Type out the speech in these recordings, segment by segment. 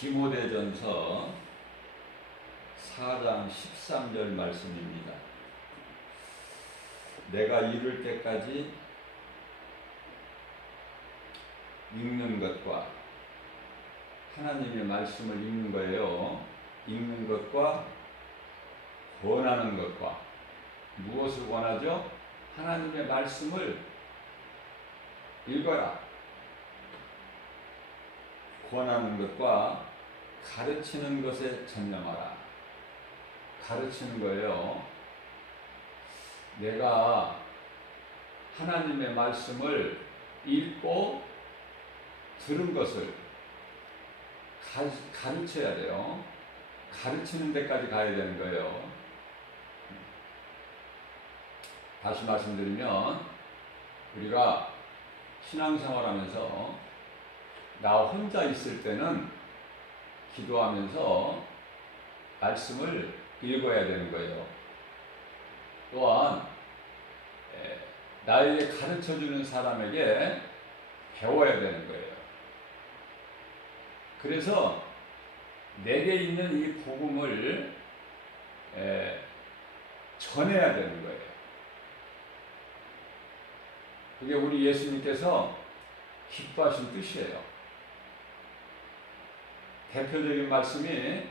디모데전서 4장 13절 말씀입니다. 내가 이룰 때까지 읽는 것과 하나님의 말씀을 읽는 거예요. 읽는 것과 권하는 것과 무엇을 권하죠? 하나님의 말씀을 읽어라. 권하는 것과 가르치는 것에 전념하라. 가르치는 거예요. 내가 하나님의 말씀을 읽고 들은 것을 가르쳐야 돼요. 가르치는 데까지 가야 되는 거예요. 다시 말씀드리면 우리가 신앙생활 하면서 나 혼자 있을 때는 기도하면서 말씀을 읽어야 되는 거예요. 또한 나에게 가르쳐주는 사람에게 배워야 되는 거예요. 그래서 내게 있는 이 복음을 전해야 되는 거예요. 그게 우리 예수님께서 기뻐하신 뜻이에요. 대표적인 말씀이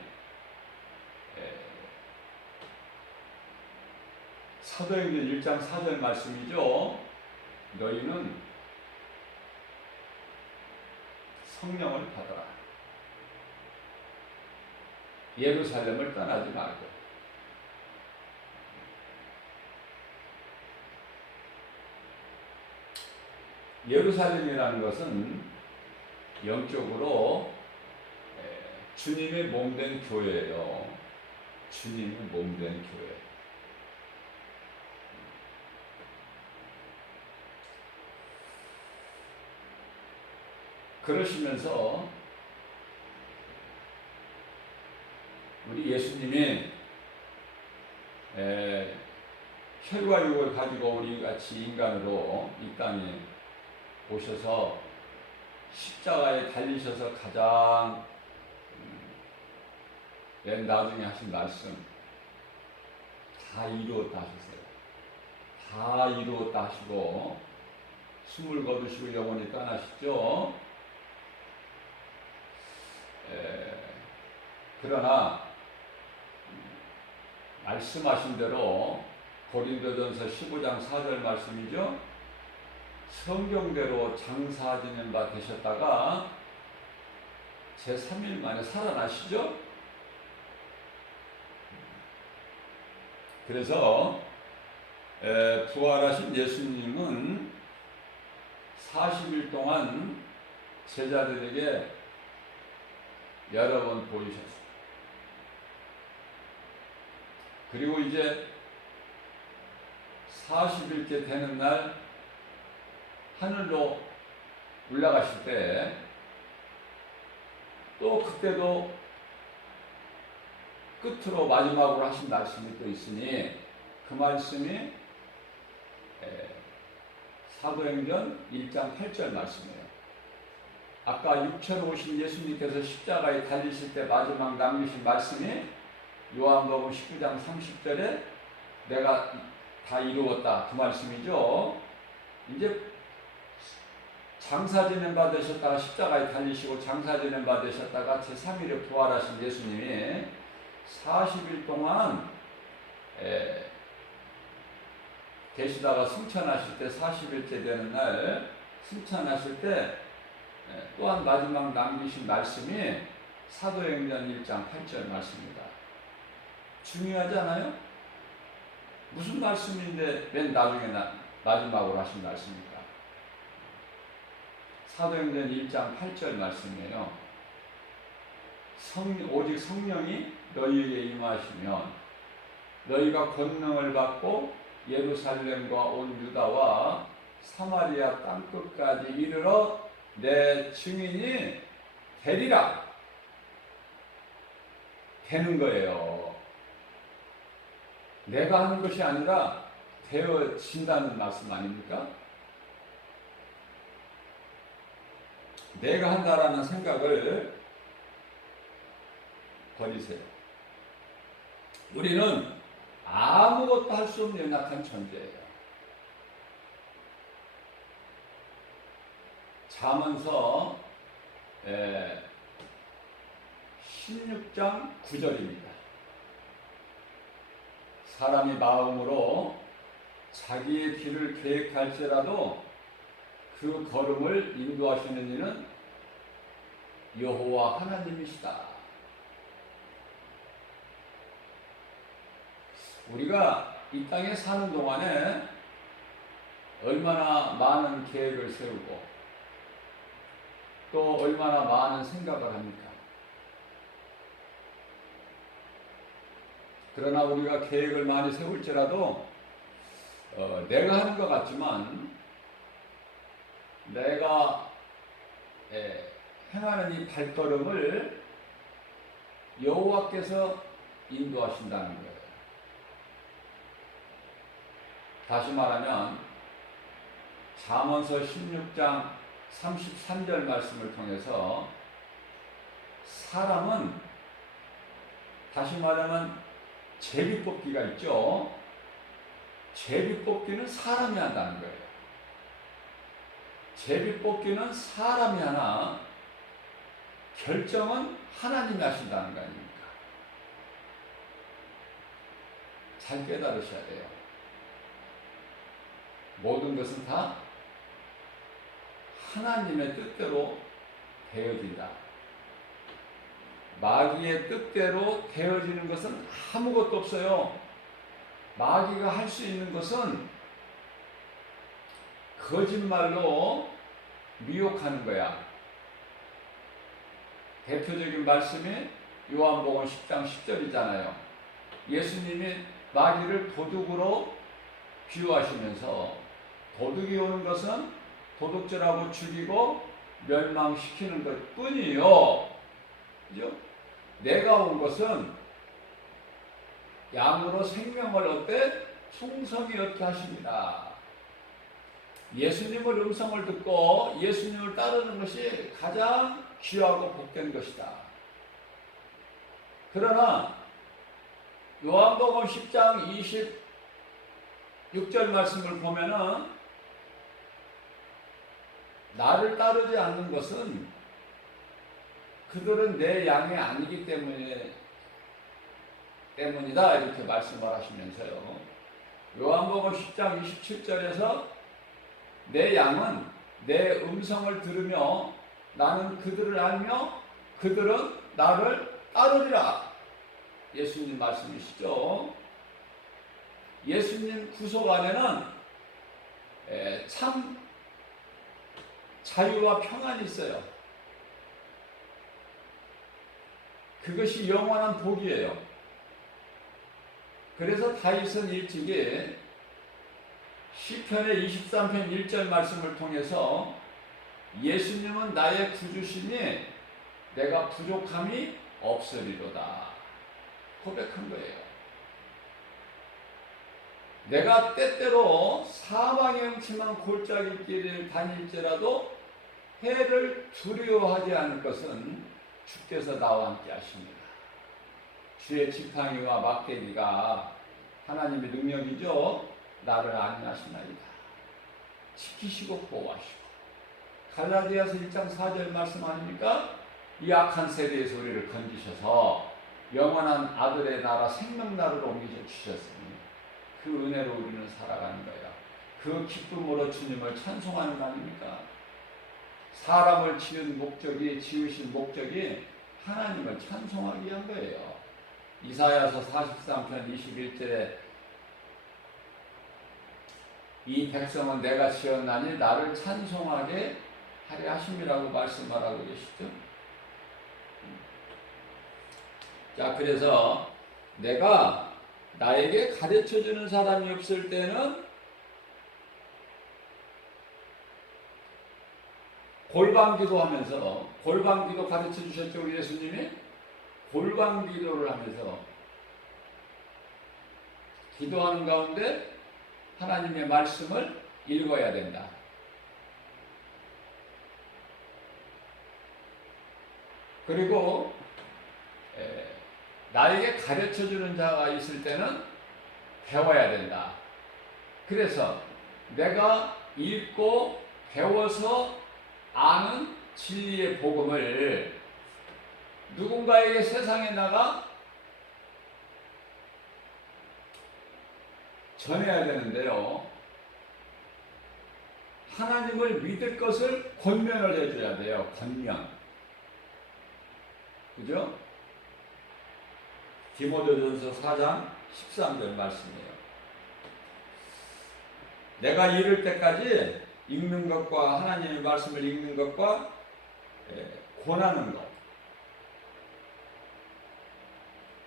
사도행전 1장 4절 말씀이죠. 너희는 성령을 받아라. 예루살렘을 떠나지 말고. 예루살렘이라는 것은 영적으로 주님의 몸된 교회예요. 주님의 몸된 교회. 그러시면서 우리 예수님이 혈과 육을 가지고 우리 같이 인간으로 이 땅에 오셔서 십자가에 달리셔서 가장 맨 나중에 하신 말씀 다 이루었다 하셨어요. 다 이루었다 하시고 숨을 거두시고 영원히 떠나시죠. 그러나 말씀하신 대로 고린도전서 15장 4절 말씀이죠. 성경대로 장사 지낸 바 되셨다가 제3일 만에 살아나시죠. 그래서 부활하신 예수님은 40일 동안 제자들에게 여러 번 보이셨어요. 그리고 이제 40일째 되는 날 하늘로 올라가실 때 또 그때도 끝으로 마지막으로 하신 말씀이 또 있으니 그 말씀이 사도행전 1장 8절 말씀이에요. 아까 육체로 오신 예수님께서 십자가에 달리실 때 마지막 남기신 말씀이 요한복음 19장 30절에 내가 다 이루었다 그 말씀이죠. 이제 장사 지낸 바 되셨다가 십자가에 달리시고 장사 지낸 바 되셨다가 제3일에 부활하신 예수님이 40일 동안 계시다가 승천하실 때 40일째 되는 날 승천하실 때 또한 마지막 남기신 말씀이 사도행전 1장 8절 말씀입니다. 중요하지 않아요? 무슨 말씀인데 맨 나중에 마지막으로 하신 말씀입니까? 사도행전 1장 8절 말씀이에요. 오직 성령이 너희에게 임하시면 너희가 권능을 받고 예루살렘과 온 유다와 사마리아 땅끝까지 이르러 내 증인이 되리라. 되는 거예요. 내가 하는 것이 아니라 되어진다는 말씀 아닙니까? 내가 한다라는 생각을 버리세요. 우리는 아무것도 할 수 없는 연약한 존재예요. 잠언서 16장 9절입니다. 사람이 마음으로 자기의 길을 계획할지라도 그 걸음을 인도하시는 이는 여호와 하나님이시다. 우리가 이 땅에 사는 동안에 얼마나 많은 계획을 세우고 또 얼마나 많은 생각을 합니까? 그러나 우리가 계획을 많이 세울지라도 내가 하는 것 같지만 내가 행하는 이 발걸음을 여호와께서 인도하신다는 거예요. 다시 말하면 잠언서 16장 33절 말씀을 통해서 사람은 다시 말하면 제비뽑기가 있죠. 제비뽑기는 사람이 한다는 거예요. 제비뽑기는 사람이 하나 결정은 하나님이 하신다는 거 아닙니까? 잘 깨달으셔야 돼요. 모든 것은 다 하나님의 뜻대로 되어진다. 마귀의 뜻대로 되어지는 것은 아무것도 없어요. 마귀가 할 수 있는 것은 거짓말로 미혹하는 거야. 대표적인 말씀이 요한복음 10장 10절이잖아요. 예수님이 마귀를 도둑으로 비유하시면서 도둑이 오는 것은 도둑질하고 죽이고 멸망시키는 것 뿐이요. 그죠? 내가 온 것은 양으로 생명을 얻되 충성히 얻게 하십니다. 예수님의 음성을 듣고 예수님을 따르는 것이 가장 귀하고 복된 것이다. 그러나 요한복음 10장 26절 말씀을 보면은 나를 따르지 않는 것은 그들은 내 양이 아니기 때문이다 이렇게 말씀을 하시면서요. 요한복음 10장 27절에서 내 양은 내 음성을 들으며 나는 그들을 알며 그들은 나를 따르리라. 예수님 말씀이시죠. 예수님 구속 안에는 참 자유와 평안이 있어요. 그것이 영원한 복이에요. 그래서 다윗은 일찍이 시편의 23편 1절 말씀을 통해서 예수님은 나의 구주시니 내가 부족함이 없으리로다 고백한 거예요. 내가 때때로 사망의 음침한 골짜기 길을 다닐지라도 해를 두려워하지 않을 것은 주께서 나와 함께 하십니다. 주의 지팡이와 막대기가 하나님의 능력이죠. 나를 안위하시나이다. 지키시고 보호하시고. 갈라디아서 1장 4절 말씀 아닙니까? 이 악한 세대에서 우리를 건지셔서 영원한 아들의 나라 생명나라로 옮겨 주셨으니 그 은혜로 우리는 살아가는 거예요. 그 기쁨으로 주님을 찬송하는 거 아닙니까? 사람을 지으신 목적이 하나님을 찬송하기 위한 거예요. 이사야서 43편 21절에 이 백성은 내가 지었나니 나를 찬송하게 하려 하심이라고 말씀하라고 계시죠. 자, 그래서 내가 나에게 가르쳐주는 사람이 없을 때는 골방기도 하면서, 골방기도 가르쳐 주셨죠, 우리 예수님이? 골방기도를 하면서 기도하는 가운데 하나님의 말씀을 읽어야 된다. 그리고 나에게 가르쳐 주는 자가 있을 때는 배워야 된다. 그래서 내가 읽고 배워서 아는 진리의 복음을 누군가에게 세상에 나가 전해야 되는데요. 하나님을 믿을 것을 권면을 해줘야 돼요. 권면. 그죠? 디모데전서 4장 13절 말씀이에요. 내가 이를 때까지 읽는 것과 하나님의 말씀을 읽는 것과 권하는 것.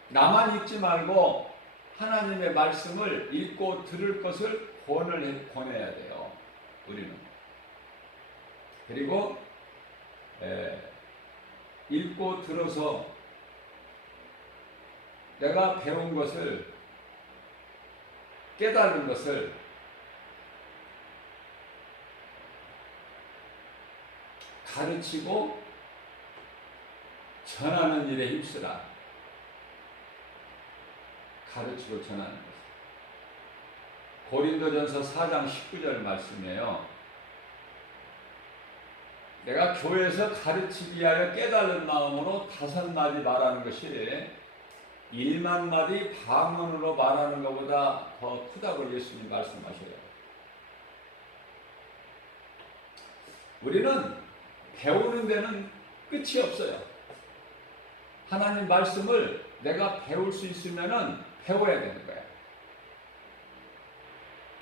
나만 읽지 말고 하나님의 말씀을 읽고 들을 것을 권해야 돼요. 우리는. 그리고 읽고 들어서 내가 배운 것을 깨달은 것을 가르치고 전하는 일에 힘쓰라. 가르치고 전하는 것. 고린도전서 4장 19절 말씀이에요. 내가 교회에서 가르치기 위하여 깨달은 마음으로 5마디 말하는 것이 1만 마디 방언으로 말하는 것보다 더 크다고 예수님 말씀하셔요. 우리는 배우는 데는 끝이 없어요. 하나님 말씀을 내가 배울 수 있으면은 배워야 되는 거야.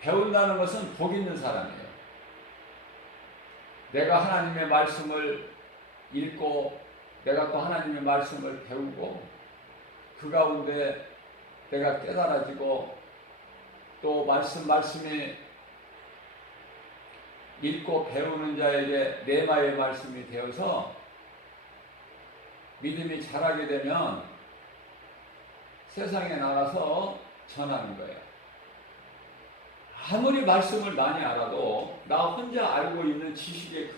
배운다는 것은 복 있는 사람이에요. 내가 하나님의 말씀을 읽고 내가 또 하나님의 말씀을 배우고 그 가운데 내가 깨달아지고 또 말씀이 읽고 배우는 자에게 레마의 말씀이 되어서 믿음이 자라게 되면 세상에 나가서 전하는 거예요. 아무리 말씀을 많이 알아도 나 혼자 알고 있는 지식의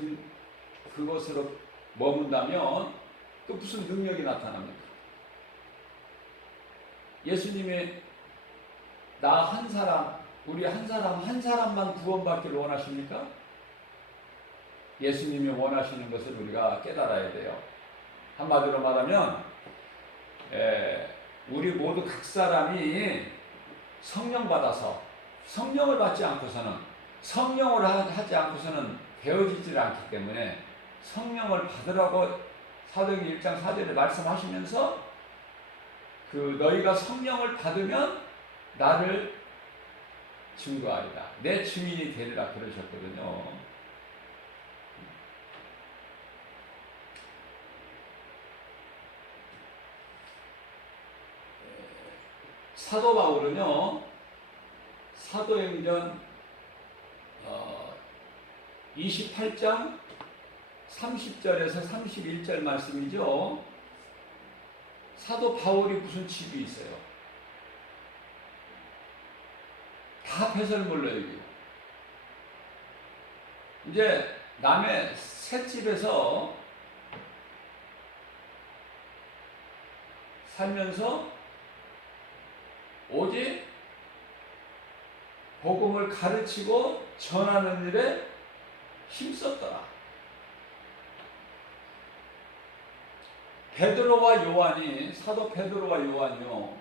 그것으로 머문다면 그 무슨 능력이 나타납니까? 예수님이 나 한 사람, 우리 한 사람만 구원받기를 원하십니까? 예수님이 원하시는 것을 우리가 깨달아야 돼요. 한마디로 말하면 우리 모두 각 사람이 성령 받아서 성령을 받지 않고서는 성령을 하지 않고서는 되어지질 않기 때문에 성령을 받으라고 사도행전 1장 4절에 말씀하시면서 그 너희가 성령을 받으면 나를 증거하리라. 내 증인이 되리라 그러셨거든요. 사도 바울은요. 사도행전 28장 30절에서 31절 말씀이죠. 사도 바울이 무슨 집이 있어요? 다 배설물로 여기고 이제 남의 셋집에서 살면서 오직 복음을 가르치고 전하는 일에 힘썼더라. 베드로와 요한이 사도 베드로와 요한이요.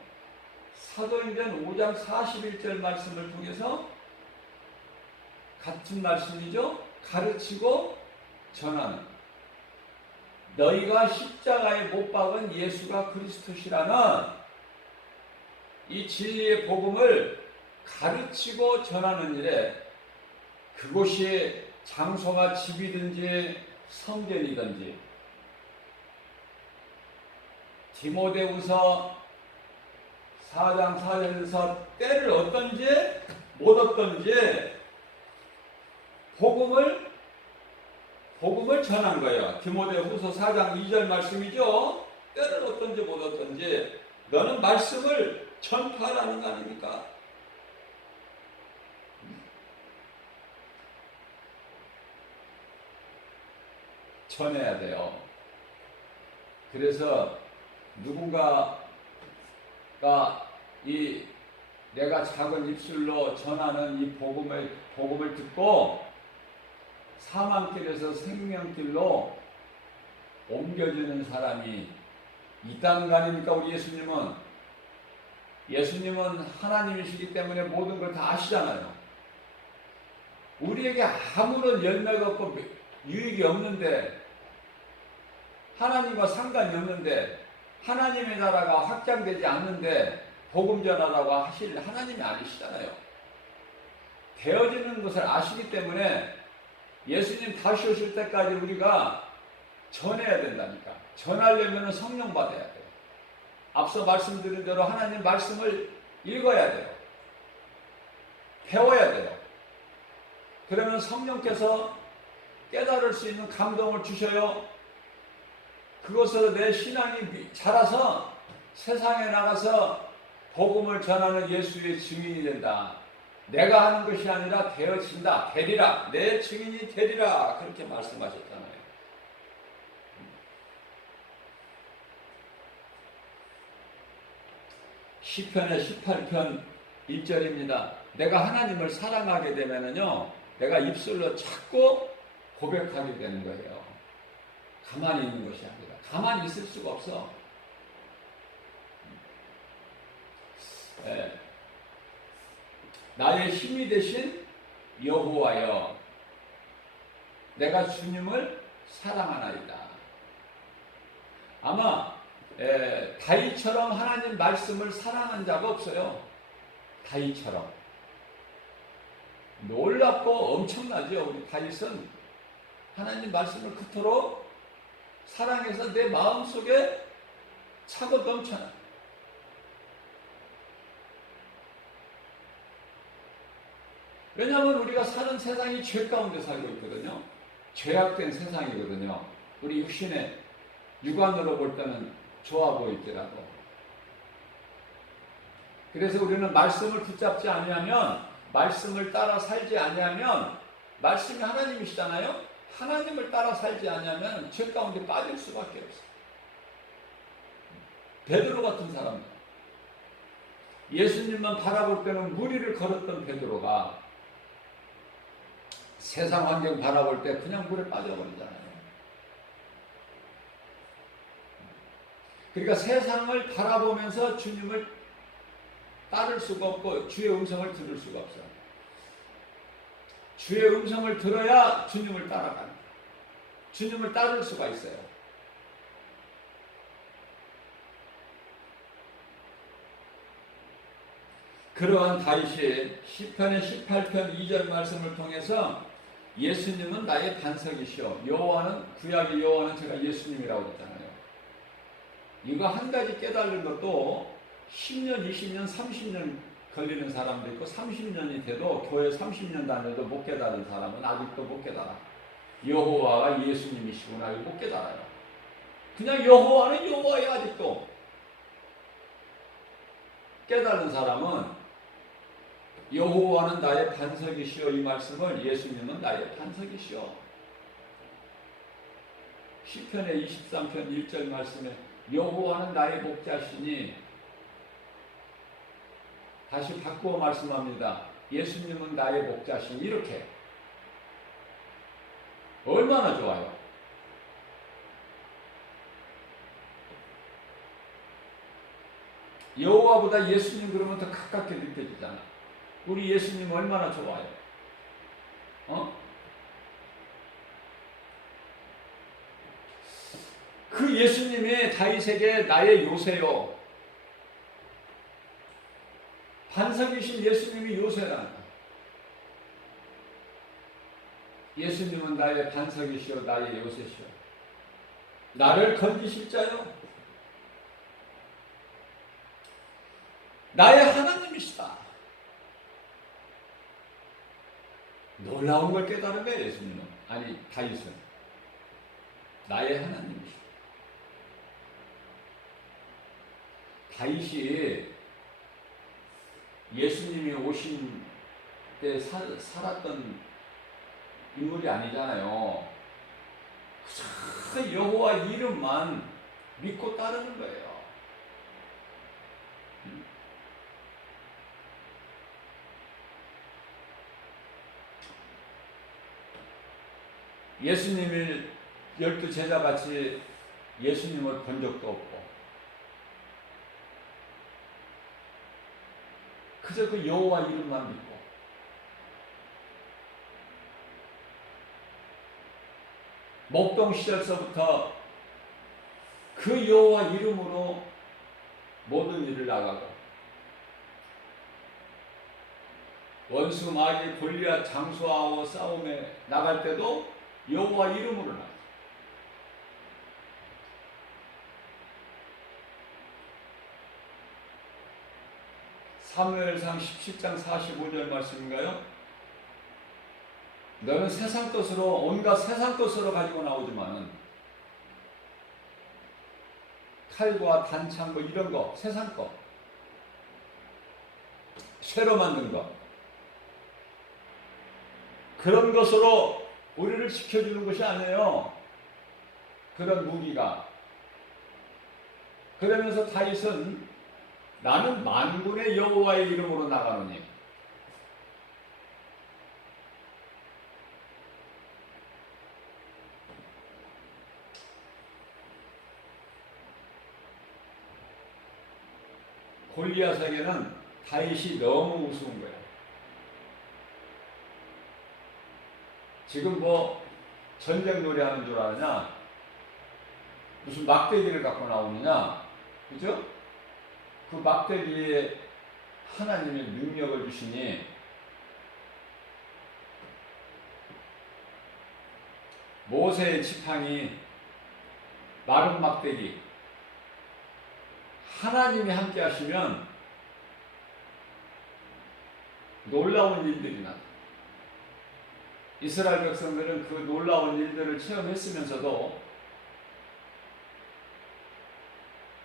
사도행전 5장 41절 말씀을 통해서 같은 말씀이죠. 가르치고 전하는 너희가 십자가에 못 박은 예수가 그리스도시라는 이 진리의 복음을 가르치고 전하는 일에 그곳이 장소가 집이든지 성전이든지 디모데후서 4장 4절에서 때를 얻든지 못 얻든지 복음을 전한 거예요. 디모데후서 4장 2절 말씀이죠. 때를 얻든지 못 얻든지 너는 말씀을 전파하라는 거 아닙니까? 전해야 돼요. 그래서 누군가 그러니까 이 내가 작은 입술로 전하는 이 복음을 듣고 사망길에서 생명길로 옮겨지는 사람이 있다는 거 아닙니까? 우리 예수님은 하나님이시기 때문에 모든 걸 다 아시잖아요. 우리에게 아무런 열매가 없고 유익이 없는데, 하나님과 상관이 없는데, 하나님의 나라가 확장되지 않는데 복음 전하라고 하실 하나님이 아니시잖아요. 되어지는 것을 아시기 때문에 예수님 다시 오실 때까지 우리가 전해야 된다니까. 전하려면 성령 받아야 돼요. 앞서 말씀드린 대로 하나님 말씀을 읽어야 돼요. 배워야 돼요. 그러면 성령께서 깨달을 수 있는 감동을 주셔요. 그것으로 내 신앙이 자라서 세상에 나가서 복음을 전하는 예수의 증인이 된다. 내가 하는 것이 아니라 되어진다. 되리라. 내 증인이 되리라. 그렇게 말씀하셨잖아요. 시편의 18편 1절입니다. 내가 하나님을 사랑하게 되면은요, 내가 입술로 자꾸 고백하게 되는 거예요. 가만히 있는 것이 아니라. 가만히 있을 수가 없어. 나의 힘이 되신 여호와여, 내가 주님을 사랑하나이다. 아마 다윗처럼 하나님 말씀을 사랑한 자가 없어요. 다윗처럼. 놀랍고 엄청나죠. 우리 다윗은 하나님 말씀을 그토록 사랑해서 내 마음속에 차고 넘쳐나. 왜냐하면 우리가 사는 세상이 죄 가운데 살고 있거든요. 죄악된 세상이거든요. 우리 육신의 육안으로 볼 때는 좋아 보일지라도. 그래서 우리는 말씀을 붙잡지 아니하면, 말씀을 따라 살지 아니하면, 말씀이 하나님이시잖아요. 하나님을 따라 살지 아니하면 죄 가운데 빠질 수밖에 없어요. 베드로 같은 사람들, 예수님만 바라볼 때는 무리를 걸었던 베드로가 세상 환경 바라볼 때 그냥 물에 빠져버리잖아요. 그러니까 세상을 바라보면서 주님을 따를 수가 없고 주의 음성을 들을 수가 없어요. 주의 음성을 들어야 주님을 따라가는, 주님을 따를 수가 있어요. 그러한 다윗이 시편의 18편 2절 말씀을 통해서 예수님은 나의 반석이시오. 여호와는, 구약의 여호와는 제가 예수님이라고 했잖아요. 이거 한 가지 깨달는 것도 10년, 20년, 30년 걸리는 사람도 있고 30년이 돼도 교회 30년 다녀도 못 깨달은 사람은 아직도 못 깨달아. 여호와가 예수님이시구나 이거 못 깨달아요. 그냥 여호와는 여호와야. 아직도 깨달은 사람은 여호와는 나의 반석이시오 이 말씀을 예수님은 나의 반석이시오. 시편의 23편 1절 말씀에 여호와는 나의 목자시니, 다시 바꾸어 말씀합니다. 예수님은 나의 목자시니. 이렇게 얼마나 좋아요. 여호와보다 예수님 그러면 더 가깝게 느껴지잖아. 우리 예수님 얼마나 좋아요. 그 예수님이 다윗에게 나의 요새요, 반석이신 예수님이 요새란다. 예수님은 나의 반석이시오, 나의 요새시오. 나를 건지실 자요, 나의 하나님이시다. 놀라운 걸 깨달은 거예요. 예수님은, 아니 다윗은 나의 하나님이시다. 다윗이 예수님이 오신 때 살았던 인물이 아니잖아요. 그 여호와 이름만 믿고 따르는 거예요. 예수님이 12제자같이 예수님을 본 적도 없고 그저 그 여호와 이름만 믿고 목동 시절서부터 그 여호와 이름으로 모든 일을 나가고 원수 마귀 골리앗 장수하고 싸움에 나갈 때도 여호와 이름으로 나가요. 사무엘상 17장 45절 말씀인가요? 너는 세상 것으로 온갖 세상 것으로 가지고 나오지만은 칼과 단창 뭐 이런 거 세상 거 쇠로 만든 거 그런 것으로 우리를 지켜주는 것이 아니에요. 그런 무기가. 그러면서 다윗은 나는 만군의 여호와의 이름으로 나가노니 골리앗에게는 다윗이 너무 우스운 거야. 지금 뭐 전쟁 노래하는 줄 아느냐? 무슨 막대기를 갖고 나오느냐? 그죠? 그 막대기에 하나님의 능력을 주시니 모세의 지팡이 마른 막대기 하나님이 함께 하시면 놀라운 일들이 나타납니다. 이스라엘 백성들은 그 놀라운 일들을 체험했으면서도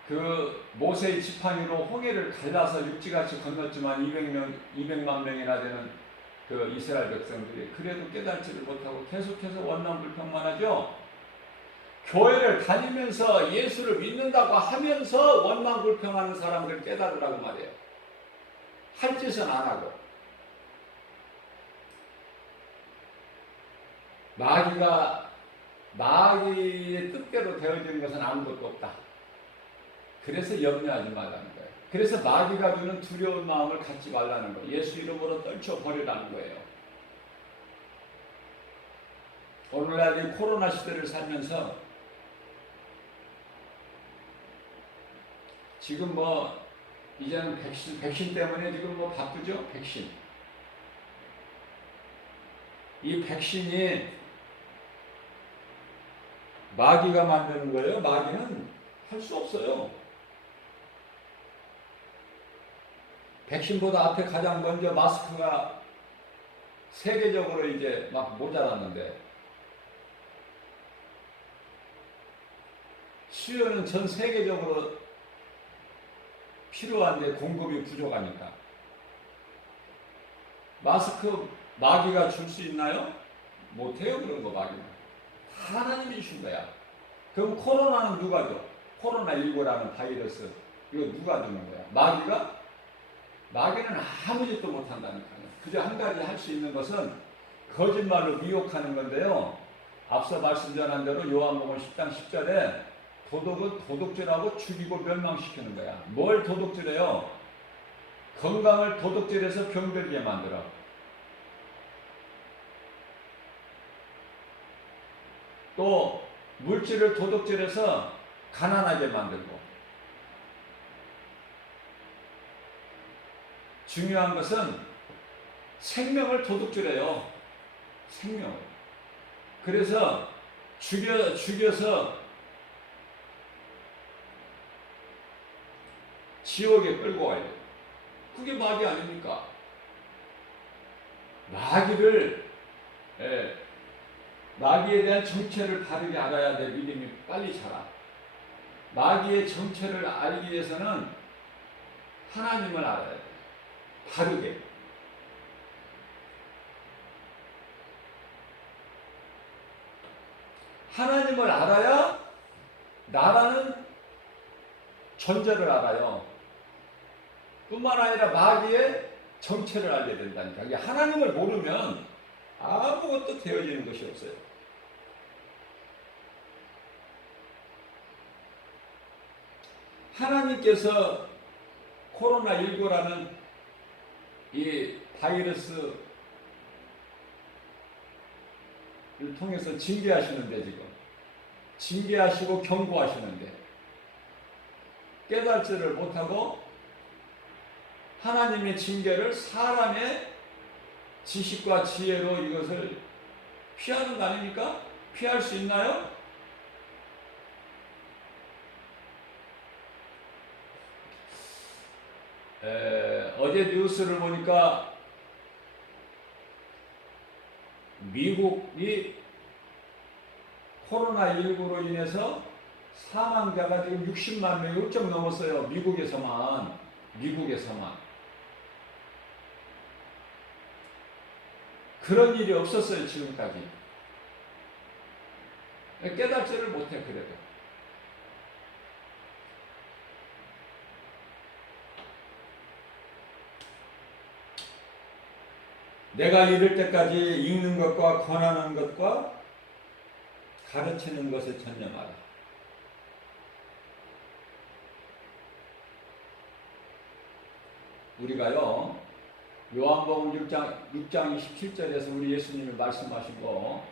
그 모세의 지팡이로 홍해를 갈라서 육지같이 건넜지만 200만 명이나 되는 그 이스라엘 백성들이 그래도 깨닫지를 못하고 계속해서 원망불평만 하죠. 교회를 다니면서 예수를 믿는다고 하면서 원망불평하는 사람들 깨달으라고 말이에요. 할 짓은 안 하고. 마귀의 뜻대로 되어지는 것은 아무것도 없다. 그래서 염려하지 말라는 거예요. 그래서 마귀가 주는 두려운 마음을 갖지 말라는 거예요. 예수 이름으로 떨쳐버리라는 거예요. 오늘날 이 코로나 시대를 살면서 지금 뭐 이제는 백신 때문에 지금 뭐 바쁘죠? 백신. 이 백신이 마귀가 만드는 거예요. 마귀는 할 수 없어요. 백신보다 앞에 가장 먼저 마스크가 세계적으로 이제 막 모자랐는데 수요는 전 세계적으로 필요한데 공급이 부족하니까 마스크 마귀가 줄 수 있나요? 못해요. 그런 거 마귀는 다 하나님이 주신 거야. 그럼 코로나는 누가 줘? 코로나19라는 바이러스 이거 누가 주는 거야? 마귀가? 마귀는 아무 짓도 못한다니까요. 그저 한 가지 할 수 있는 것은 거짓말로 미혹하는 건데요. 앞서 말씀 전한 대로 요한복음 10장 10절에 도덕은 도둑질하고 죽이고 멸망시키는 거야. 뭘 도둑질해요? 건강을 도둑질해서 병들게 만들어. 또 물질을 도둑질해서 가난하게 만들고. 중요한 것은 생명을 도둑질해요. 생명을. 그래서 죽여서 지옥에 끌고 가야 돼요. 그게 마귀 아닙니까? 마귀에 대한 정체를 바르게 알아야 돼. 믿음이 빨리 자라. 마귀의 정체를 알기 위해서는 하나님을 알아야 돼. 바르게. 하나님을 알아야 나라는 존재를 알아요. 뿐만 아니라 마귀의 정체를 알게 된다니까. 하나님을 모르면 아무것도 되어지는 것이 없어요. 하나님께서 코로나19라는 이 바이러스를 통해서 징계하시는데, 지금 징계하시고 경고하시는데 깨달지를 못하고 하나님의 징계를 사람의 지식과 지혜로 이것을 피하는 거 아닙니까? 피할 수 있나요? 어제 뉴스를 보니까 미국이 코로나19로 인해서 사망자가 지금 60만 명이 훌쩍 넘었어요. 미국에서만. 그런 일이 없었어요, 지금까지. 깨닫지를 못해, 그래도. 내가 이를 때까지 읽는 것과 권하는 것과 가르치는 것에 전념하라. 우리가요, 요한복음 6장 27절에서 우리 예수님이 말씀하시고,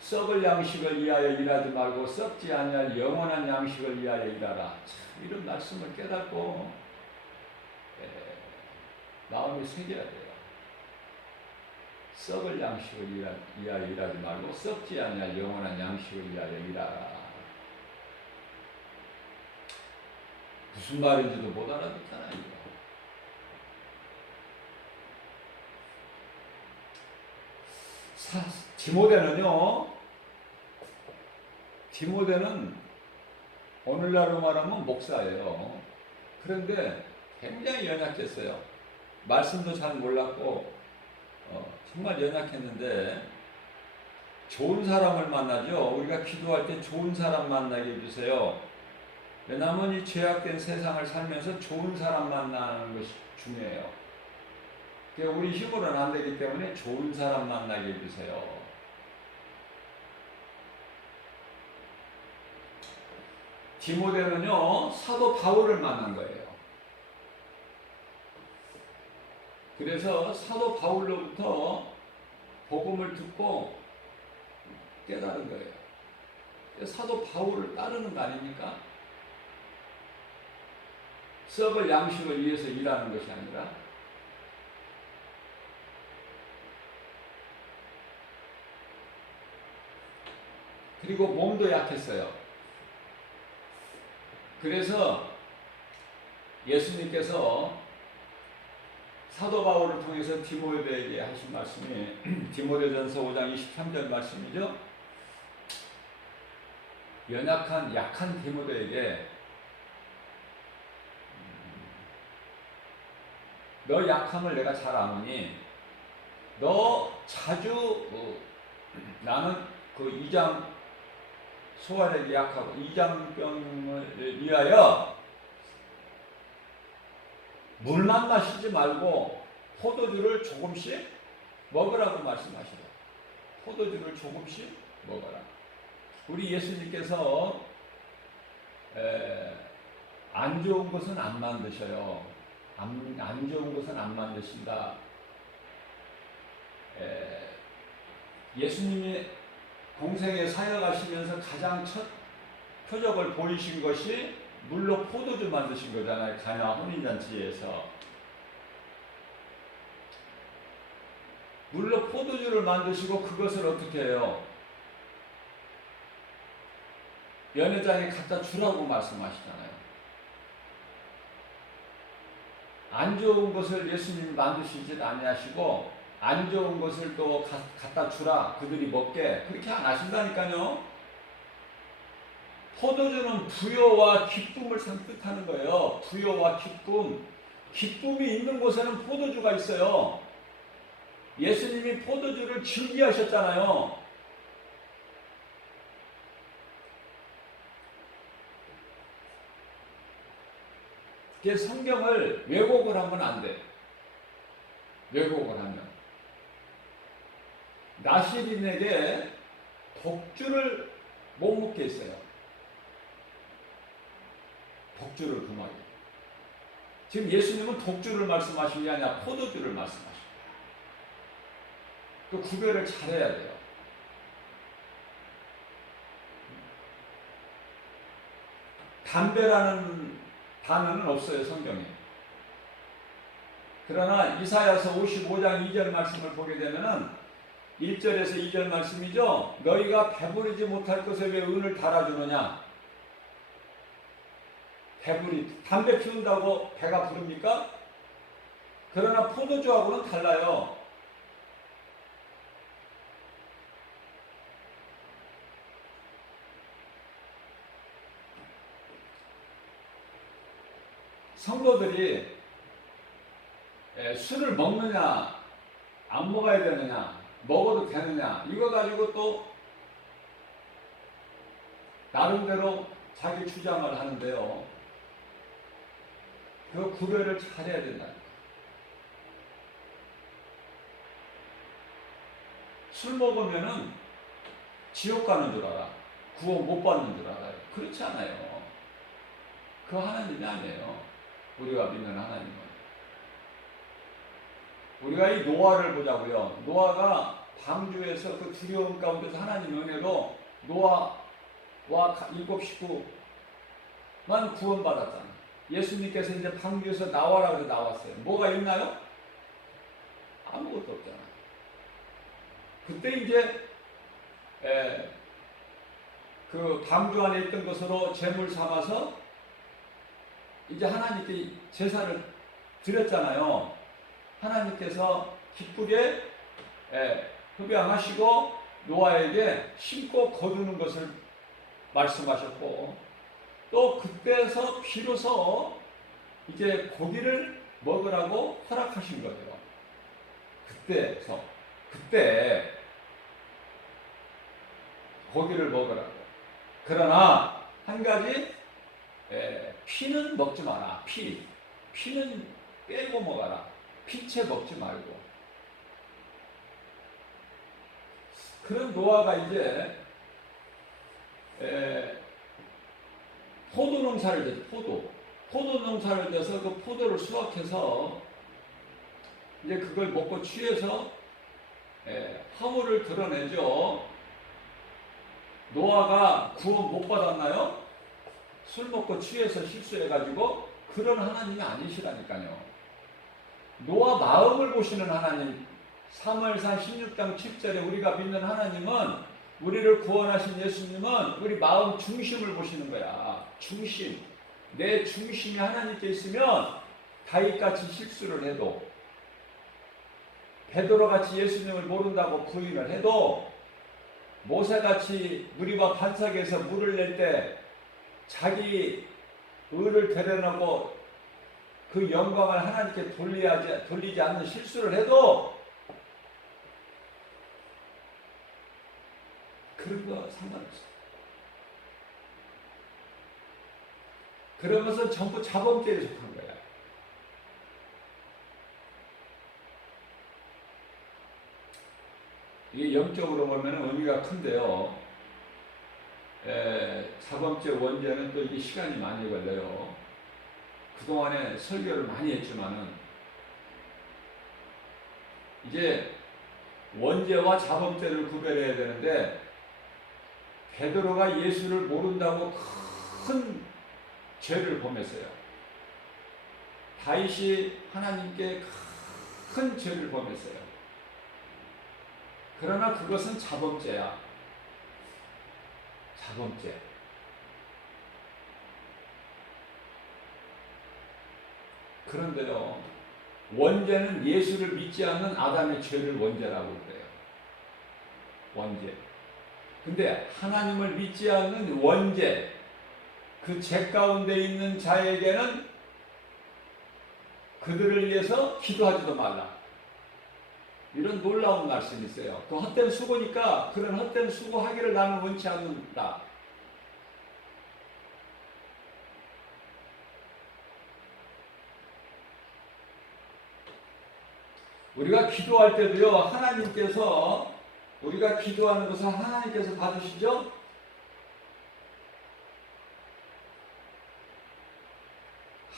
썩을 양식을 위하여 일하지 말고 썩지 아니할 영원한 양식을 위하여 일하라. 참, 이런 말씀을 깨닫고 마음에 새겨야 돼요. 썩을 양식을 위하여 일하지 말고 썩지 아니할 영원한 양식을 위하여 일하라. 무슨 말인지도 못 알아듣잖아요. 디모데는 오늘날로 말하면 목사예요. 그런데 굉장히 연약했어요. 말씀도 잘 몰랐고 정말 연약했는데 좋은 사람을 만나죠. 우리가 기도할 때 좋은 사람 만나게 해주세요. 왜냐하면 이 죄악된 세상을 살면서 좋은 사람 만나는 것이 중요해요. 우리 힘으로는 안 되기 때문에 좋은 사람 만나게 해주세요. 디모데는요, 사도 바울을 만난 거예요. 그래서 사도 바울로부터 복음을 듣고 깨달은 거예요. 사도 바울을 따르는 거 아닙니까? 썩을 양식을 위해서 일하는 것이 아니라 그리고 몸도 약했어요. 그래서 예수님께서 사도 바울을 통해서 디모데에게 하신 말씀이 디모데전서 5장 23절 말씀이죠. 약한 디모데에게 너 약함을 내가 잘 아노니 너 자주 나는 그 이장 소화력이 약하고 이장병을 위하여 물만 마시지 말고 포도주를 조금씩 먹으라고 말씀하시죠. 포도주를 조금씩 먹어라. 우리 예수님께서 안 좋은 것은 안 만드셔요. 안 좋은 것은 안 만드신다. 예수님이 공생에 사역하시면서 가장 첫 표적을 보이신 것이 물로 포도주 만드신 거잖아요. 가나 혼인잔치에서. 물로 포도주를 만드시고 그것을 어떻게 해요? 연회장에 갖다 주라고 말씀하시잖아요. 안 좋은 것을 예수님이 만드시지 아니하시고 안 좋은 것을 또 갖다 주라 그들이 먹게 그렇게 안 하신다니까요. 포도주는 부여와 기쁨을 뜻하는 거예요. 부여와 기쁨. 기쁨이 있는 곳에는 포도주가 있어요. 예수님이 포도주를 즐기하셨잖아요. 그래서 성경을 왜곡을 하면 안 돼. 왜곡을 하면. 나시린에게 독주를 못 먹게 했어요. 독주를 금하게. 지금 예수님은 독주를 말씀하신 게 아니라 포도주를 말씀하신 거예요. 그 구별을 잘해야 돼요. 담배라는 단어는 없어요, 성경에. 그러나 이사야서 55장 2절 말씀을 보게 되면은 1절에서 2절 말씀이죠. 너희가 배부르지 못할 것에 왜 은을 달아주느냐. 담배 피운다고 배가 부릅니까? 그러나 포도주하고는 달라요. 성도들이 술을 먹느냐 안 먹어야 되느냐 먹어도 되느냐 이거 가지고 또 나름대로 자기 주장을 하는데요. 그 구별을 잘해야 된다. 술 먹으면은 지옥 가는 줄 알아. 구원 못 받는 줄 알아요. 그렇지 않아요. 그 하나님이 아니에요. 우리가 믿는 하나님은. 우리가 이 노아를 보자고요. 노아가 방주에서 그 두려움 가운데서 하나님 은혜로 노아와 7 식구만 구원받았잖아요. 예수님께서 이제 방주에서 나와라 그래서 나왔어요. 뭐가 있나요? 아무것도 없잖아요. 그때 이제 그 방주 안에 있던 것으로 제물 삼아서 이제 하나님께 제사를 드렸잖아요. 하나님께서 기쁘게 흡양하시고 노아에게 심고 거두는 것을 말씀하셨고 또 그때서 비로소 이제 고기를 먹으라고 허락하신 거예요. 그때 고기를 먹으라고. 그러나 한 가지 피는 먹지 마라. 피는 빼고 먹어라. 피채 먹지 말고. 그런 노아가 이제 포도 농사를 져서 포도 농사를 져서 그 포도를 수확해서 이제 그걸 먹고 취해서 화물을 드러내죠. 노아가 구원 못 받았나요? 술 먹고 취해서 실수해가지고 그런 하나님이 아니시라니까요. 노아 마음을 보시는 하나님. 사무엘상 16장 7절에 우리가 믿는 하나님은 우리를 구원하신 예수님은 우리 마음 중심을 보시는 거야. 중심. 내 중심이 하나님께 있으면 다윗같이 실수를 해도 베드로같이 예수님을 모른다고 부인을 해도 모세같이 누리와 반석에서 물을 낼 때 자기 의를 드러내고 그 영광을 하나님께 돌리지 않는 실수를 해도 그런 거 상관없어. 그런 것은 전부 자범죄에 속한 거야. 이게 영적으로 보면 의미가 큰데요. 자범죄 원죄는 또 이게 시간이 많이 걸려요. 그동안에 설교를 많이 했지만은 이제 원죄와 자범죄를 구별해야 되는데 베드로가 예수를 모른다고 큰 죄를 범했어요. 다윗이 하나님께 큰 죄를 범했어요. 그러나 그것은 자범죄야. 자범죄. 그런데요, 원죄는 예수를 믿지 않는 아담의 죄를 원죄라고 그래요. 원죄. 근데 하나님을 믿지 않는 원죄, 그 죄 가운데 있는 자에게는 그들을 위해서 기도하지도 말라. 이런 놀라운 말씀이 있어요. 그 헛된 수고니까 그런 헛된 수고하기를 나는 원치 않는다. 우리가 기도할 때도요, 하나님께서 우리가 기도하는 것을 하나님께서 받으시죠?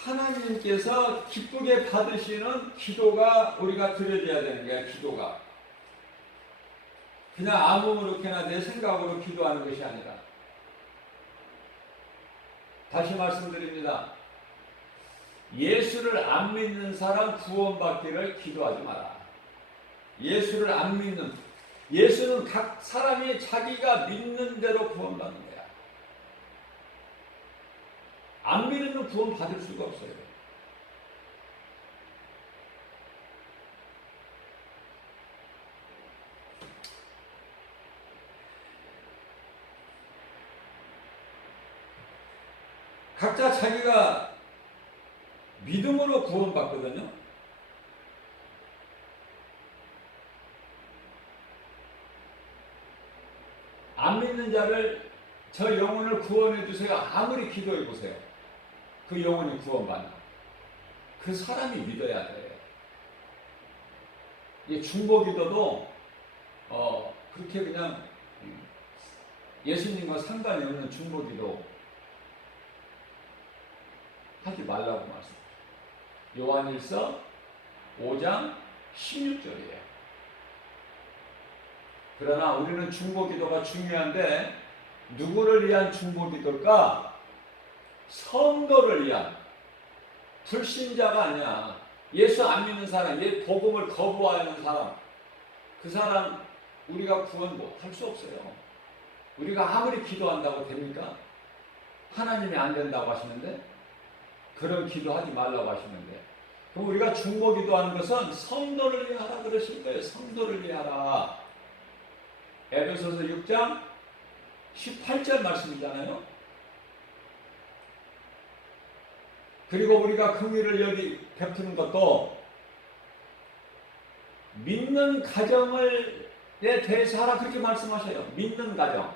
하나님께서 기쁘게 받으시는 기도가 우리가 드려져야 되는 거야. 기도가 그냥 아무렇게나 내 생각으로 기도하는 것이 아니라, 다시 말씀드립니다. 예수를 안 믿는 사람 구원받기를 기도하지 마라. 예수를 안 믿는, 예수는 각 사람이 자기가 믿는 대로 구원받는 거야. 안 믿으면 구원받을 수가 없어요. 각자 자기가 믿음으로 구원받거든요. 안 믿는 자를 저 영혼을 구원해 주세요. 아무리 기도해 보세요. 그 영혼이 구원받나? 그 사람이 믿어야 돼. 이 중보기도도 그렇게 그냥 예수님과 상관이 없는 중보기도 하지 말라고 말씀. 요한일서 5장 16절이에요. 그러나 우리는 중보기도가 중요한데 누구를 위한 중보기도일까? 성도를 위한, 불신자가 아니야. 예수 안 믿는 사람, 복음을 거부하는 사람, 그 사람 우리가 구원 못할 수 없어요. 우리가 아무리 기도한다고 됩니까? 하나님이 안 된다고 하시는데, 그런 기도하지 말라고 하시는데, 그럼 우리가 중보기도하는 것은 성도를 위하라 그러실 거예요. 성도를 위하라. 에베소서 6장 18절 말씀이잖아요. 그리고 우리가 긍휼을 여기 베푸는 것도 믿는 가정을 대해서 하라 그렇게 말씀하셔요. 믿는 가정.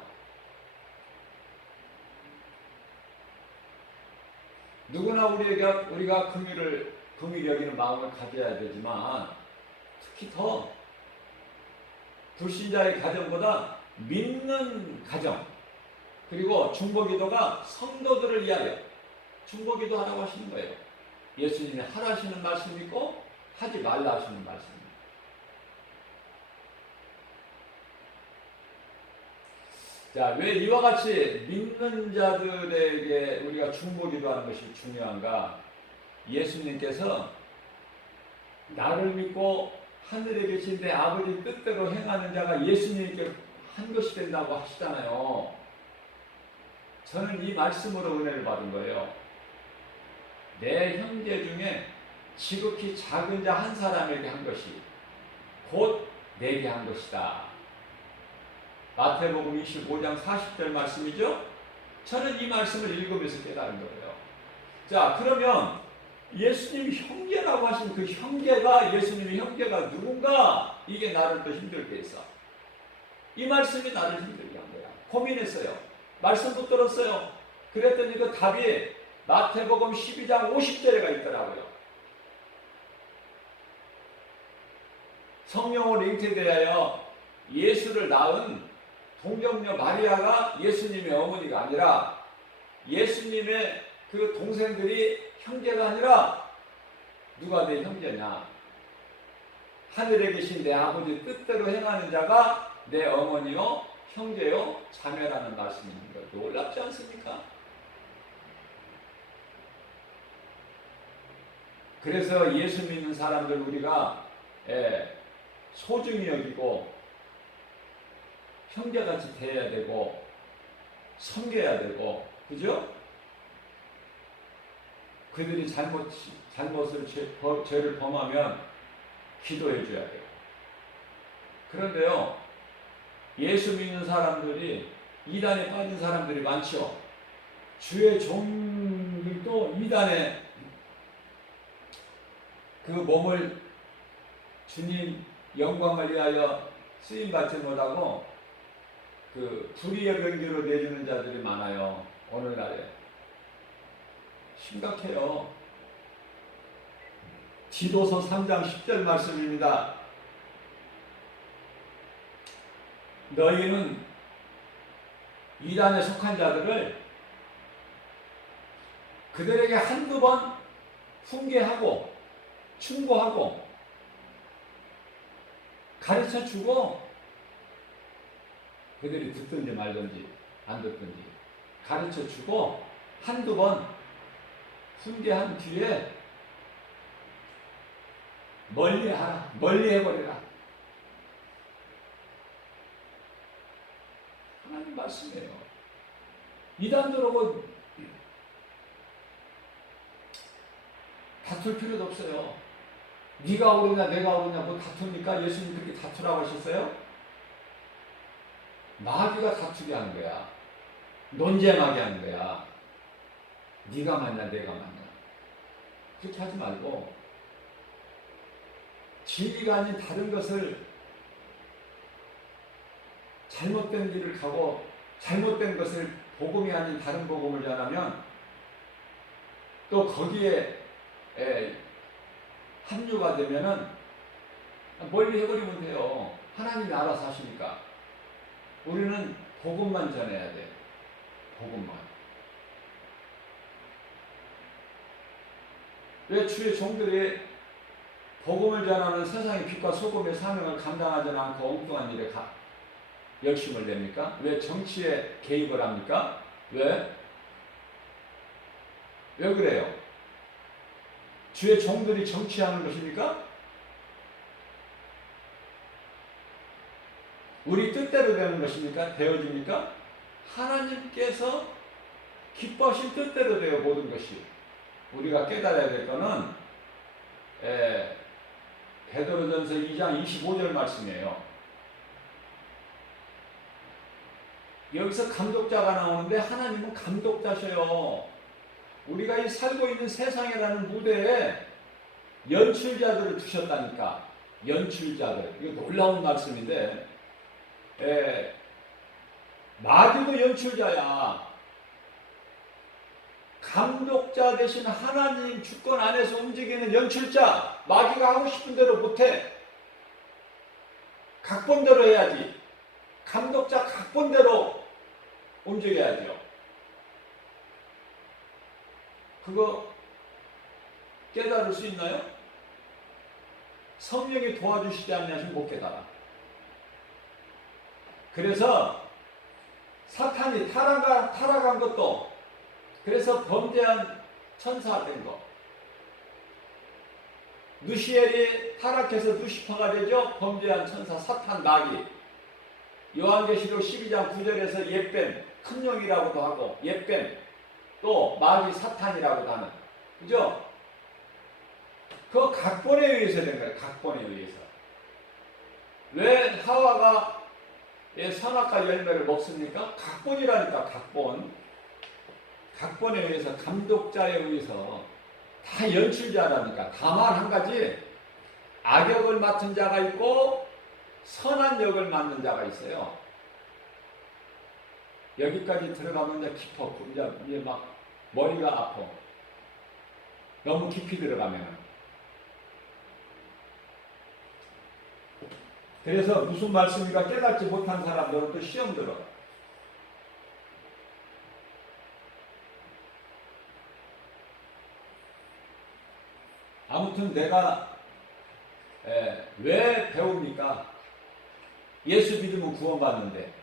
누구나 우리가 긍휼히 여기는 마음을 가져야 되지만, 특히 더 불신자의 가정보다 믿는 가정, 그리고 중보기도가 성도들을 위하여 중보기도 하라고 하시는 거예요. 예수님이 하라 하시는 말씀이 있고 하지 말라 하시는 말씀입니다. 자, 왜 이와 같이 믿는 자들에게 우리가 중보기도하는 것이 중요한가? 예수님께서 나를 믿고 하늘에 계신 내 아버지 뜻대로 행하는 자가 예수님께 한 것이 된다고 하시잖아요. 저는 이 말씀으로 은혜를 받은 거예요. 내 형제 중에 지극히 작은 자 한 사람에게 한 것이 곧 내게 한 것이다. 마태복음 25장 40절 말씀이죠. 저는 이 말씀을 읽으면서 깨달은 거예요. 자, 그러면 예수님이 형제라고 하신 그 형제가, 예수님의 형제가 누군가? 이게 나를 더 힘들게 했어. 이 말씀이 나를 힘들게 한 거야. 고민했어요. 말씀 붙들었어요. 그랬더니 그 답이 마태복음 12장 50절에가 있더라고요. 성령으로 잉태되어 예수를 낳은 동정녀 마리아가 예수님의 어머니가 아니라, 예수님의 그 동생들이 형제가 아니라 누가 내 형제냐? 하늘에 계신 내 아버지 뜻대로 행하는 자가 내 어머니요 형제요 자매라는 말씀입니다. 놀랍지 않습니까? 그래서 예수 믿는 사람들 우리가 소중히 여기고 형제같이 대해야 되고 섬겨야 되고, 그죠? 그들이 잘못을 죄를 범하면 기도해 줘야 돼요. 그런데요, 예수 믿는 사람들이 이단에 빠진 사람들이 많죠. 주의 종들도 이단에 그 몸을 주님 영광을 위하여 쓰임받지 못하고 그 불의의 변기로 내주는 자들이 많아요. 오늘날에 심각해요. 디도서 3장 10절 말씀입니다. 너희는 이단에 속한 자들을 그들에게 한두 번 훈계하고 충고하고 가르쳐주고 그들이 듣든지 말든지 안 듣든지 가르쳐주고 한두 번 훈계한 뒤에 멀리하라. 멀리해버리라. 하나님 말씀이에요. 이단들하고 다툴 필요도 없어요. 네가 옳으냐 내가 옳으냐 뭐 다툽니까? 예수님 그렇게 다투라고 하셨어요? 마귀가 다투게 하는 거야. 논쟁하게 하는 거야. 네가 맞냐 내가 맞냐 그렇게 하지 말고 진리가 아닌 다른 것을 잘못된 길을 가고 잘못된 것을 복음이 아닌 다른 복음을 전하면 또 거기에 합류가 되면은 멀리 해버리면 돼요. 하나님이 알아서 하시니까. 우리는 복음만 전해야 돼. 복음만. 왜 주의 종들이 복음을 전하는 세상의 빛과 소금의 사명을 감당하지 않고 엉뚱한 일에 열심을 냅니까? 왜 정치에 개입을 합니까? 왜? 왜 그래요? 주의 종들이 정치하는 것입니까? 우리 뜻대로 되는 것입니까? 되어집니까? 하나님께서 기뻐하신 뜻대로 되어 모든 것이. 우리가 깨달아야 될 것은 베드로전서 2장 25절 말씀이에요. 여기서 감독자가 나오는데 하나님은 감독자셔요. 우리가 이 살고 있는 세상이라는 무대에 연출자들을 두셨다니까. 연출자들. 이거 놀라운 말씀인데 마귀도 연출자야. 감독자 대신 하나님 주권 안에서 움직이는 연출자. 마귀가 하고 싶은 대로 못해. 각본대로 해야지. 감독자 각본대로 움직여야죠. 그거 깨달을 수 있나요? 성령이 도와주시지 않냐면 못 깨달아. 그래서 사탄이 타락한 것도 그래서 범죄한 천사 된 거. 누시엘이 타락해서 누시퍼가 되죠. 범죄한 천사 사탄 나귀. 요한계시록 12장 9절에서 옛뱀 큰 용이라고도 하고 옛뱀 또 마귀 사탄이라고도 하는 그죠? 그 각본에 의해서 된 거예요. 각본에 의해서. 왜 하와가 선악과 열매를 먹습니까? 각본이라니까. 각본에 의해서 감독자에 의해서 다 연출자라니까. 다만 한 가지 악역을 맡은 자가 있고 선한 역을 맡는 자가 있어요. 여기까지 들어가면 이제 깊어. 이제 막 머리가 아파. 너무 깊이 들어가면. 그래서 무슨 말씀인가 깨닫지 못한 사람들은 또 시험 들어. 아무튼 내가 왜 배웁니까? 예수 믿으면 구원받는데.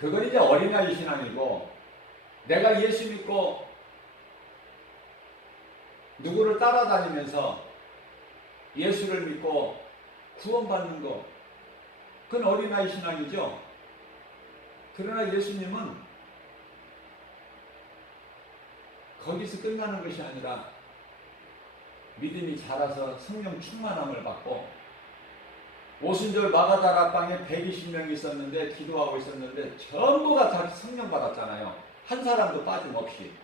그건 이제 어린아이 신앙이고 내가 예수 믿고 누구를 따라다니면서 예수를 믿고 구원받는 거 그건 어린아이 신앙이죠. 그러나 예수님은 거기서 끝나는 것이 아니라 믿음이 자라서 성령 충만함을 받고 오순절 마가다라 방에 120명이 있었는데 기도하고 있었는데 전부가 다 성령 받았잖아요. 한 사람도 빠짐없이.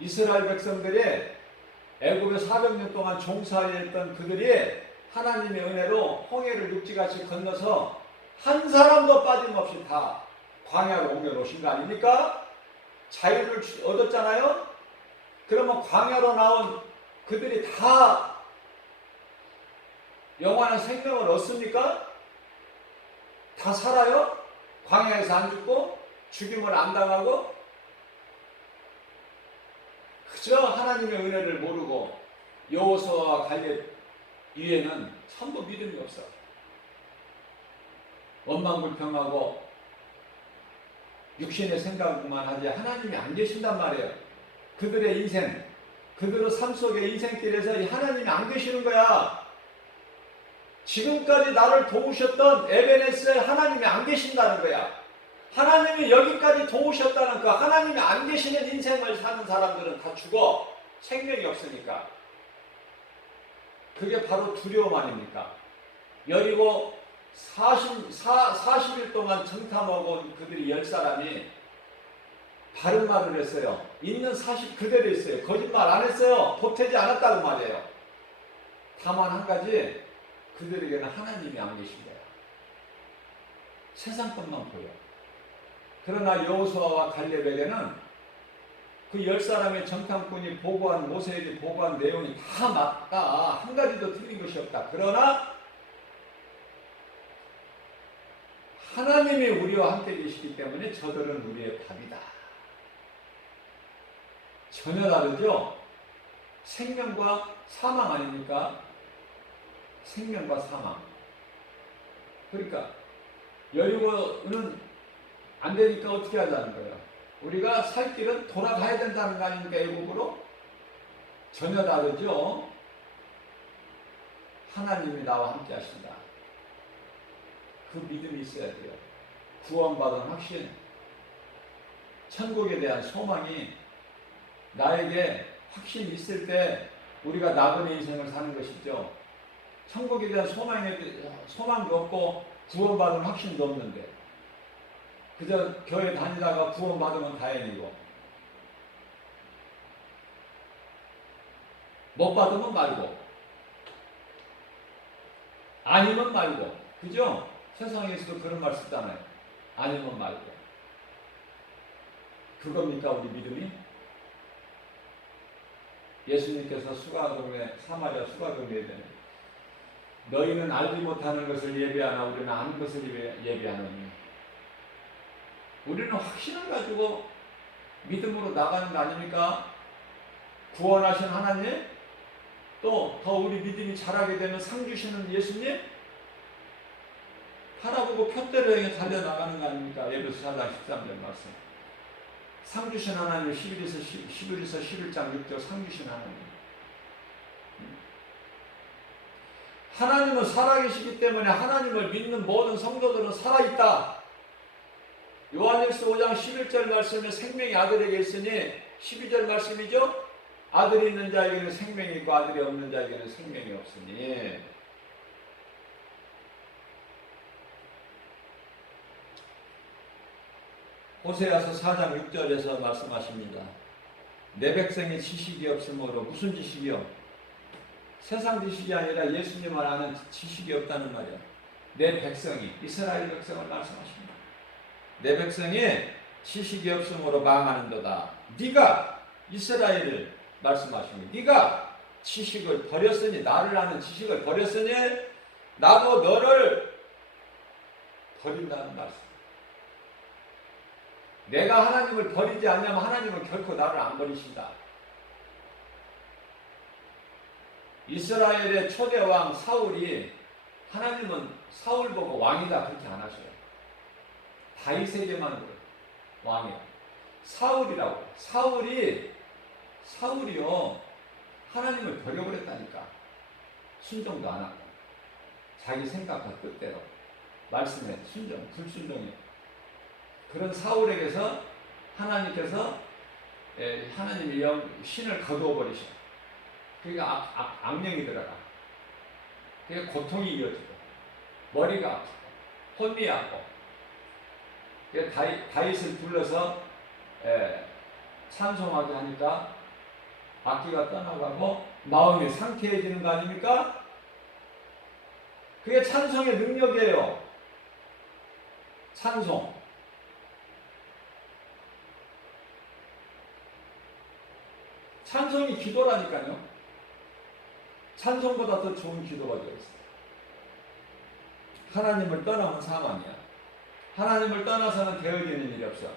이스라엘 백성들이 애굽에 400년 동안 종살이했던 그들이 하나님의 은혜로 홍해를 육지같이 건너서 한 사람도 빠짐없이 다 광야로 옮겨놓으신 거 아닙니까? 자유를 얻었잖아요. 그러면 광야로 나온 그들이 다 영원한 생명을 얻습니까? 다 살아요? 광야에서 안 죽고 죽임을 안 당하고 저 하나님의 은혜를 모르고 여호수아와 갈렙 위에는 전부 믿음이 없어. 원망불평하고 육신의 생각만 하지 하나님이 안 계신단 말이에요. 그들의 인생, 그들의 삶 속의 인생길에서 이 하나님이 안 계시는 거야. 지금까지 나를 도우셨던 에베네스에 하나님이 안 계신다는 거야. 하나님이 여기까지 도우셨다는 거, 하나님이 안 계시는 인생을 사는 사람들은 다 죽어. 생명이 없으니까. 그게 바로 두려움 아닙니까? 여리고 40일 동안 정탐하고 온 그들이 10사람이 바른 말을 했어요. 있는 사실 그대로 했어요. 거짓말 안 했어요. 보태지 않았다고 말이에요. 다만 한 가지, 그들에게는 하나님이 안 계신 거예요. 세상 것만 보여. 그러나 여호수아와 갈렙에게는 그 10사람의 정탐꾼이 보고한, 모세에게 보고한 내용이 다 맞다. 한 가지도 틀린 것이 없다. 그러나 하나님이 우리와 함께 계시기 때문에 저들은 우리의 답이다. 전혀 다르죠? 생명과 사망 아닙니까? 생명과 사망. 그러니까 여리고는 안 되니까 어떻게 하자는 거예요? 우리가 살 길은 돌아가야 된다는 거 아닙니까? 애국으로? 전혀 다르죠? 하나님이 나와 함께 하신다. 그 믿음이 있어야 돼요. 구원받은 확신, 천국에 대한 소망이 나에게 확신이 있을 때 우리가 나그네 인생을 사는 것이죠. 천국에 대한 소망도 없고 구원받은 확신도 없는데 그저 교회 다니다가 구원받으면 다행이고 못 받으면 말고 아니면 말고, 그죠? 세상에서도 그런 말 쓰잖아요. 아니면 말고. 그겁니까 우리 믿음이? 예수님께서 사마리아 수가동에 너희는 알지 못하는 것을 예비하나 우리는 아는 것을 예비하노니. 우리는 확신을 가지고 믿음으로 나가는 거 아닙니까? 구원하신 하나님, 또 더 우리 믿음이 자라게 되면 상 주시는 예수님, 바라보고 편대로 향해 달려나가는 거 아닙니까? 에베소 4장 13절 말씀. 상 주신 하나님, 11에서 11장 6절 상 주신 하나님. 하나님은 살아계시기 때문에 하나님을 믿는 모든 성도들은 살아있다. 요한일서 5장 11절 말씀에 생명이 아들에게 있으니 12절 말씀이죠. 아들이 있는 자에게는 생명이 있고 아들이 없는 자에게는 생명이 없으니. 호세아서 4장 6절에서 말씀하십니다. 내 백성이 지식이 없으므로. 무슨 지식이요? 세상 지식이 아니라 예수님을 아는 지식이 없다는 말이에요. 내 백성이, 이스라엘 백성을 말씀하십니다. 내 백성이 지식이 없으므로 망하는도다. 네가 이스라엘을 말씀하십니다. 네가 지식을 버렸으니, 나를 아는 지식을 버렸으니 나도 너를 버린다는 말씀. 내가 하나님을 버리지 않냐면 하나님은 결코 나를 안 버리신다. 이스라엘의 초대왕 사울이, 하나님은 사울 보고 왕이다 그렇게 안 하셔요. 다윗에게만 왕이야. 사울이라고. 사울이요 하나님을 버려버렸다니까. 순종도 안 하고 자기 생각과 뜻대로 말씀에 불순종이에요. 그런 사울에게서 하나님께서 하나님의 신을 거두어 버리셔. 그러니까 악령이 들어가. 그러니까 고통이 이어지고 머리가 아프고 혼미하고. 다윗을 불러서 찬송하게 하니까 악기가 떠나가고 마음이 상쾌해지는 거 아닙니까? 그게 찬송의 능력이에요. 찬송. 찬송이 기도라니까요. 찬송보다 더 좋은 기도가 되어있어요. 하나님을 떠나면 사망이야. 하나님을 떠나서는 되어지는 일이 없어.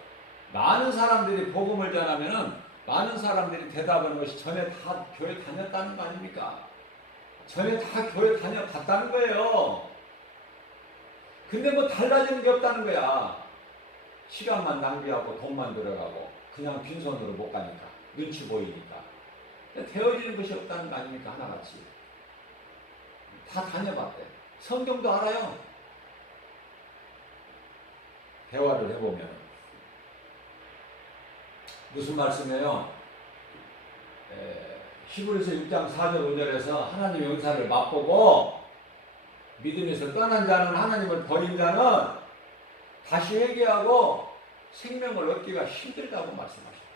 많은 사람들이 복음을 전하면은 많은 사람들이 대답하는 것이 전에 다 교회 다녔다는 거 아닙니까? 전에 다 교회 다녀봤다는 거예요. 근데 뭐 달라지는 게 없다는 거야. 시간만 낭비하고 돈만 들어가고 그냥 빈손으로 못 가니까 눈치 보이니까 되어지는 것이 없다는 거 아닙니까? 하나같이 다 다녀봤대. 성경도 알아요. 대화를 해보면 무슨 말씀이에요? 히브리서 6장 4절 5절에서 하나님의 은사를 맛보고 믿음에서 떠난 자는 하나님을 버린 자는 다시 회개하고 생명을 얻기가 힘들다고 말씀하셨어요.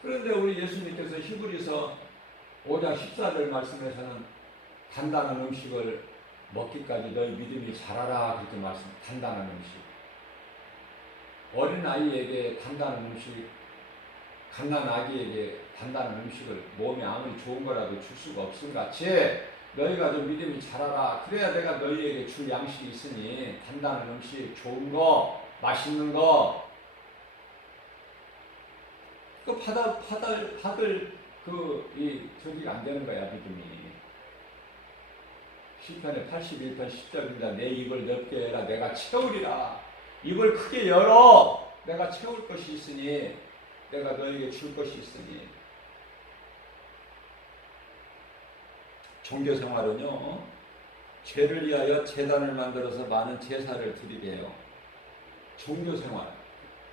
그런데 우리 예수님께서 히브리서 5장 14절 말씀에서는 단단한 음식을 먹기까지 너희 믿음이 자라라 그렇게 말씀. 단단한 음식. 어린 아이에게 단단한 음식, 갓난 아기에게 단단한 음식을 몸에 아무리 좋은 거라도 줄 수가 없음 같이 너희가 좀 믿음이 자라라. 그래야 내가 너희에게 줄 양식이 있으니 단단한 음식, 좋은 거, 맛있는 거 그 받을 저기가 안 되는 거야 믿음이. 시편의 81편 10절입니다. 내 입을 넓게 해라. 내가 채우리라. 입을 크게 열어. 내가 채울 것이 있으니 내가 너에게 줄 것이 있으니. 종교생활은요. 죄를 위하여 제단을 만들어서 많은 제사를 드리게 해요. 종교생활.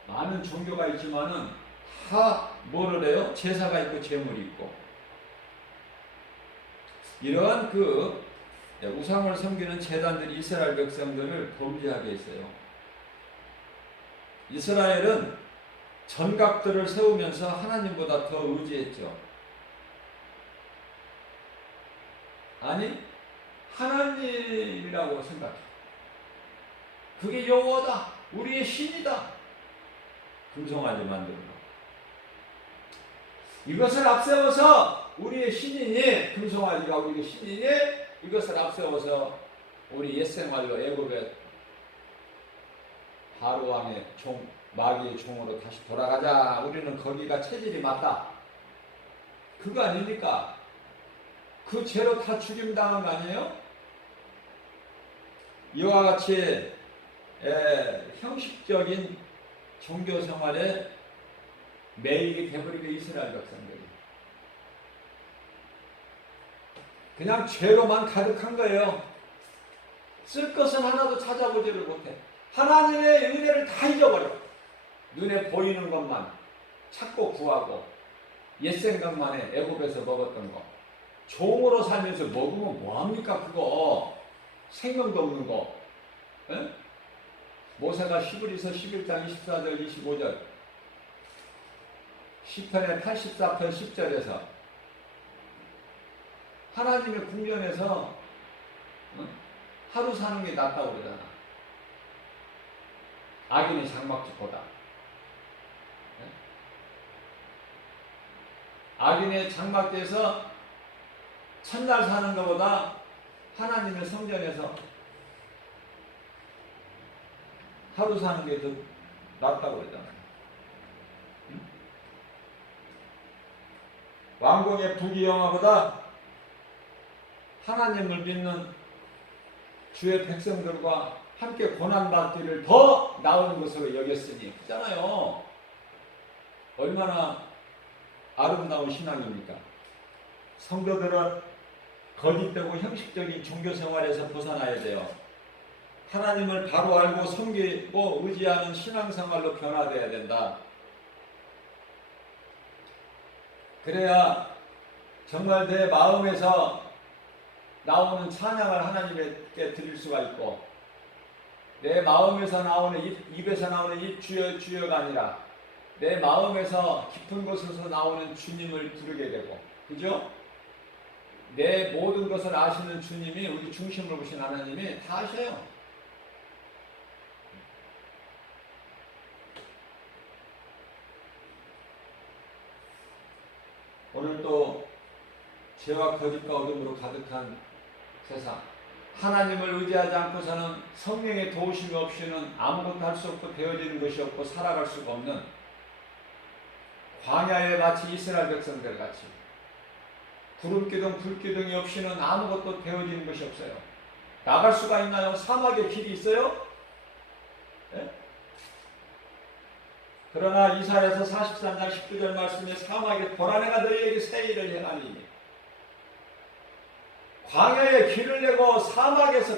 많은 종교가 있지만은 다 뭐를 해요? 제사가 있고 제물이 있고. 이러한 우상을 섬기는 제단들이 이스라엘 백성들을 범죄하게 했어요. 이스라엘은 전각들을 세우면서 하나님보다 더 의지했죠. 아니, 하나님이라고 생각해. 그게 여호와다. 우리의 신이다. 금송아지 만드는 거. 이것을 앞세워서 우리의 신이니, 금송아지가 우리의 신이니, 이것을 앞세워서 우리 옛생활로 애굽의 바로 왕의 마귀의 종으로 다시 돌아가자. 우리는 거기가 체질이 맞다. 그거 아닙니까? 그 죄로 다 죽임당한 거 아니에요? 이와 같이 형식적인 종교생활에 매이게 돼버리게 이스라엘 백성들이 그냥 죄로만 가득한 거예요. 쓸 것은 하나도 찾아보지를 못해. 하나님의 은혜를 다 잊어버려. 눈에 보이는 것만 찾고 구하고 옛 생각만 해. 애굽에서 먹었던 거 종으로 살면서 먹으면 뭐합니까 그거. 생명도 없는 거. 에? 모세가 히브리서 11장 24절 25절 시편의 84편 10절에서 하나님의 궁전에서 하루 사는 게 낫다고 그러잖아. 악인의 장막집보다. 악인의 장막집에서 첫날 사는 것보다 하나님의 성전에서 하루 사는 게 더 낫다고 그러잖아. 왕궁의 부귀영화보다 하나님을 믿는 주의 백성들과 함께 고난받기를 더 나은 것으로 여겼으니. 그잖아요. 얼마나 아름다운 신앙입니까? 성도들은 거짓되고 형식적인 종교생활에서 벗어나야 돼요. 하나님을 바로 알고 섬기고 의지하는 신앙생활로 변화되어야 된다. 그래야 정말 내 마음에서 나오는 찬양을 하나님께 드릴 수가 있고, 내 마음에서 나오는 입에서 나오는 이 주여 주여가 아니라 내 마음에서 깊은 곳에서 나오는 주님을 부르게 되고, 그죠? 내 모든 것을 아시는 주님이, 우리 중심을 보신 하나님이 다 아셔요. 오늘 또 죄와 거짓과 어둠으로 가득한 세상, 하나님을 의지하지 않고서는 성령의 도우심이 없이는 아무것도 할 수 없고 되어지는 것이 없고 살아갈 수가 없는 광야에 마치 이스라엘 백성들 같이 구름기둥 불기둥이 없이는 아무것도 되어지는 것이 없어요. 나갈 수가 있나요? 사막에 길이 있어요? 네? 그러나 이사야서 43장 19절 말씀에 사막에 보라 내가 너희에게 새 일을 행하니 광야에 길을 내고 사막에서